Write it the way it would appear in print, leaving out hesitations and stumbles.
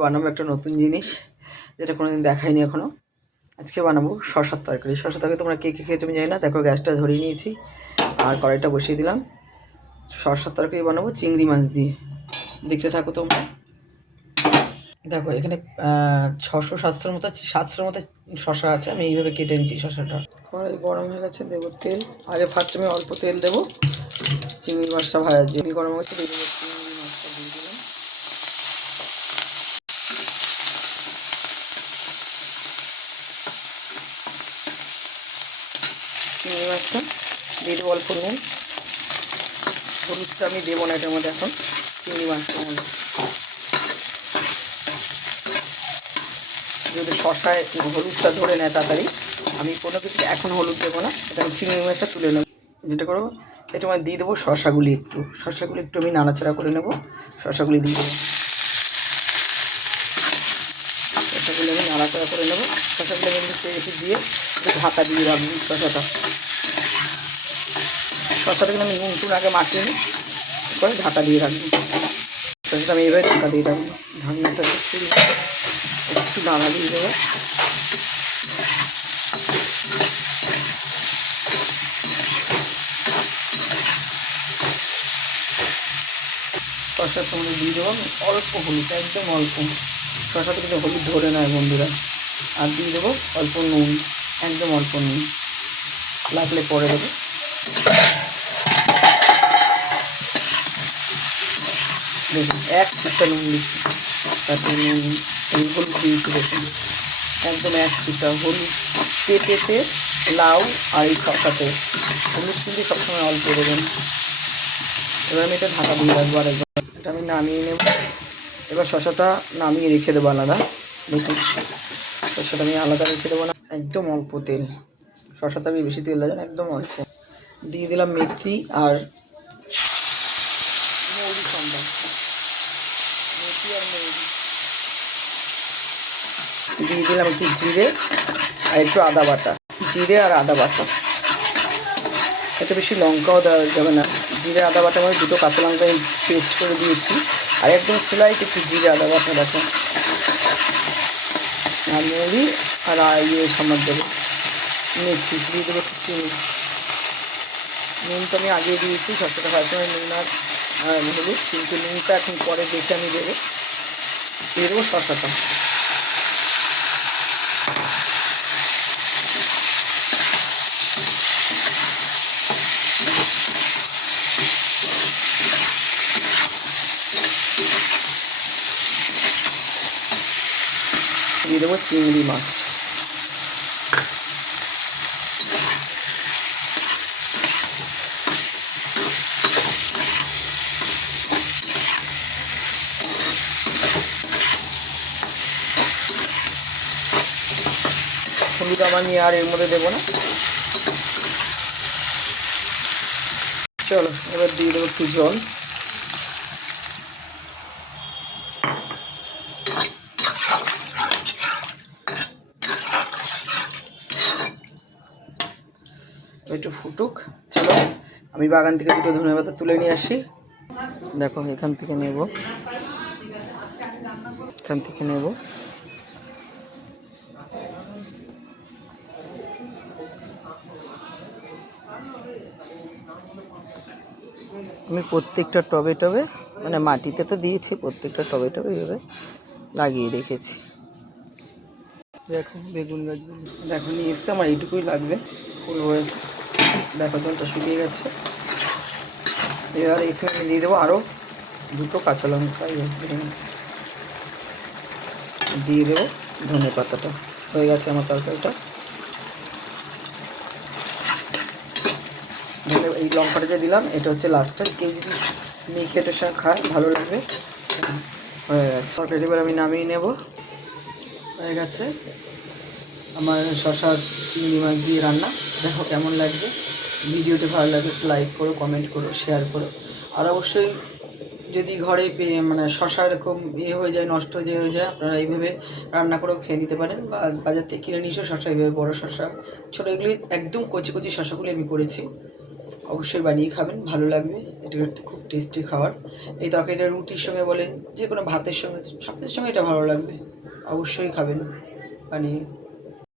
বানাবো একটা নতুন জিনিস যেটা কোনোদিন দেখাইনি এখনও। আজকে বানাবো শশার তরকারি। শশার তরকারি তোমরা কে কে খেয়েছো আমি জানি না। দেখো গ্যাসটা ধরিয়ে নিয়েছি আর কড়াইটা বসিয়ে দিলাম। শশার তরকারি বানাবো চিংড়ি মাছ দিয়ে। দেখতে থাকো তোমরা। দেখো এখানে 700-মতো শশা আছে। আমি এইভাবে কেটে নিচ্ছি শশাটা। কড়াই গরম হয়ে গেছে, দেবো তেল। আগে ফার্স্ট আমি অল্প তেল দেবো চিংড়ি মাছটা ভাজার জন্য। গরম হয়েছে, দিয়ে দেবো চিংড়ি মাছটা দিয়ে দিলাম। চিংড়ি মাছটা দিয়ে দেবো অল্প নুন। হলুদটা আমি দেবো না এটার মধ্যে এখন, চিংড়ি মাছটার মধ্যে। যদি শশায় হলুদটা ধরে নেয় তাড়াতাড়ি, আমি কোনো কিছু এখন হলুদ দেবো না। এটা আমি চিংড়ি মাছটা তুলে নেবো। যেটা করবো এটা আমি দিয়ে দেবো শশাগুলি একটু আমি নাড়াচাড়া করে নেবো। শশাগুলি দিয়ে দেবো, শশাগুলি আমি নাড়াচাড়া করে নেবো। শশাগুলি আমি একটু দিয়ে একটু ঢাকা দিয়ে রাখবো। শশাটাকে আমি নুন টুন আগে মাখিয়ে নিই, করে ঢাকা দিয়ে রাখবো। শশাটা আমি এভাবে ঢাকা দিয়ে রাখবো। ঢাকনাটা একটু নাড়া দিয়ে দেবো। শশার সঙ্গে দিয়ে দেবো অল্প হলুদ, একদম অল্প। শশাটা কিন্তু হলুদ ধরে নেয় বন্ধুরা। আর দিয়ে দেবো অল্প নুন, একদম অল্প নুন, লাগলে পরে দেবো। দেখুন এক ছিটটা নুন দিচ্ছি, তারপরে নুন হলুদ দিয়েছি। দেখুন একদম এক ছিটটা হলুদ। পেঁপেতে, লাউ আর এই শশাতে হলুদ কিন্তু সবসময় অল্প দেবেন। এবার আমি এটা ঢাকা দিয়ে রাখবো আরেকবার। এটা আমি নামিয়ে নেব। এবার শশাটা নামিয়ে রেখে দেবো আলাদা। দেখুন শশাটা আমি আলাদা রেখে দেবো না, একদম অল্প তেল। শশাটা আমি বেশি তেল দেবেন, একদম অল্প। দিয়ে দিলাম মেথি আর মৌরি সম্বাদ, মেথি আর মৌরি দিয়ে দিলাম। একটু জিরে আর একটু আদা বাটা, জিরে আর আদা বাটা। এটা বেশি লঙ্কাও দেওয়া যাবে না। জিরে আদা বাটা মানে দুটো কাঁচা লঙ্কা আমি পেস্ট করে দিয়েছি। আর একদম স্লাইট একটু জিরে আদা বাটা দেখো। আর মৌরি আর সম্বাদ দেবো। মেথি দিয়ে দেবো, চিনি। নুনটা আমি আগে দিয়েছি, শশাটা খাওয়ার সময় নুন আর হলুদ, কিন্তু নুনটা এখন পরে দেখে আমি দেবো। দিয়ে দেবো শশাটা। দিয়ে দেবো চিংড়ি মাছ। হলুদ আমি আর এর মধ্যে দেবো না। চলো এবার দিয়ে দেবো একটু জল। একটু ফুটুক। চলো আমি বাগান থেকে দুটো ধনেপাতা তুলে নিয়ে আসি। দেখো এখান থেকে নেব, আমি প্রত্যেকটা টবে মানে মাটিতে তো দিয়েছি, প্রত্যেকটা টবে এইভাবে লাগিয়ে রেখেছি। দেখো বেগুন গাছগুলো দেখো নিয়ে এসছে, আমার এইটুকুই লাগবে ফুল হয়ে। দেখো জলটা শুকিয়ে গেছে। এবার এখানে আমি দিয়ে দেবো আরও দুটো কাঁচা লঙ্কা, দিয়ে দেবো ধনে পাতাটা। হয়ে গেছে আমার তরকারিটা। এই লঙ্কাটা যে দিলাম এটা হচ্ছে লাস্টে, কেউ যদি মেখে এটার সঙ্গে খায় ভালো লাগবে। হয়ে গেছে তরকারি। এবার আমি নামিয়ে নেব। হয়ে গেছে আমার শশার চিংড়ি মাছ দিয়ে রান্না। দেখো কেমন লাগছে। ভিডিওটি ভালো লাগে লাইক করো, কমেন্ট করো, শেয়ার করো। আর অবশ্যই যদি ঘরে মানে শশা এরকম হয়ে যায়, নষ্ট হয়ে যায়, আপনারা এইভাবে রান্না করেও খেয়ে নিতে পারেন। বা বাজার থেকে কিনে নিয়েও শশা, এইভাবে বড়ো শশা, ছোটো, এগুলি একদম কচি কচি শশাগুলি আমি করেছি। অবশ্যই বানিয়ে খাবেন, ভালো লাগবে। এটা খুব টেস্টি খাবার। এই তরকারিটা রুটির সঙ্গে বলেন, যে কোনো ভাতের সঙ্গে, সব কিছুর সঙ্গে এটা ভালো লাগবে। অবশ্যই খাবেন বানিয়ে।